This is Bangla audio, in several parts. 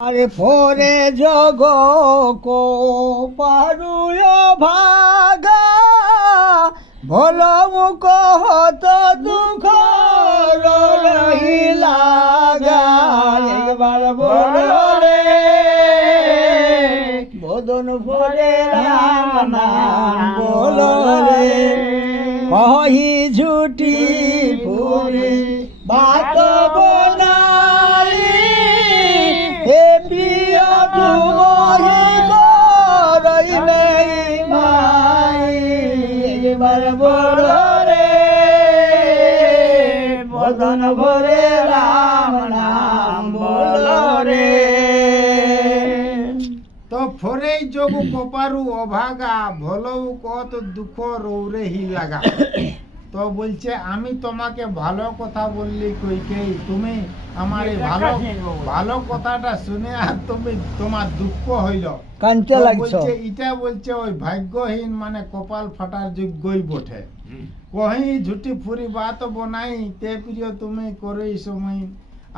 আরে ফরে জগ কো পারুয় ভাগা ভল মুখ হত দুঃখ রহিলাগা একবার বল রে বদন ভরে রাম নাম বল রে কহি ঝুটি ফুরি বাত বনাই হে প্রিয় তুমি করই নেই মাই একবার বল রে বদন ভরে রাম নাম বল রে। তো ফরেই যোগ কপারু অভাগা ভলউ কত দুঃখ রৌরে হি লাগা। তো বলছে আমি তোমাকে ভালো কথা বললি কইকেই তুমি আমার এই ভালো ভালো কথাটা শুনে আর তুমি তোমার দুঃখ হইল কানতে তো লাগছো বলছে এটা বলছে ওই ভাগ্যহীন মানে কপাল ফাটার যোগ্যই বটে কহি ঝুটি ফুরি বাত বনাই তে প্রিয় তুমি করই সময়।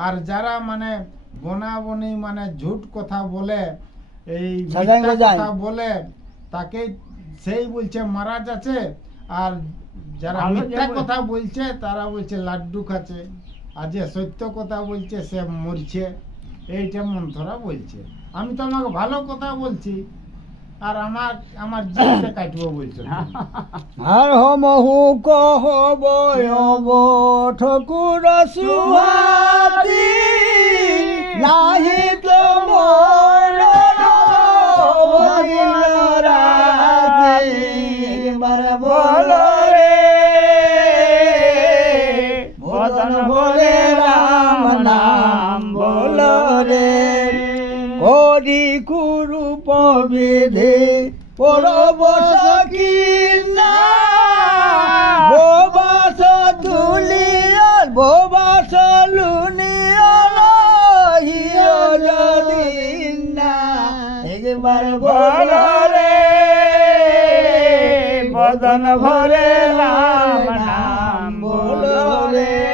আর যারা মানে বনাবনি মানে ঝুট কথা বলে এই সাজাই মিথ্যা গোজাই। কথা বলে তাকে সেই বলছে মারা যাচ্ছে। আর যারা ভালো মিথ্যা যে কথা বলছে তারা বলছে লাড্ডু খাচ্ছে। আর যে সত্য কথা বলছে সে মরছে। এইটা মন্থরা বলছে আমি তো আমাকে ভালো কথা বলছি আর আমার আমার জীবনটা কাটবো বলছো। আর হমহু কহব ঠকুর সুহাতি নাহি তো মন একবার বল রে বদন ভরে রাম নাম বল রে করি কুরূপ বিধে পরবশ কিনা বোবাস তুলিয়াল বোবাস লুনিয়াল হিয় যদি না একবার বল রে বদন ভরে রাম নাম বল রে।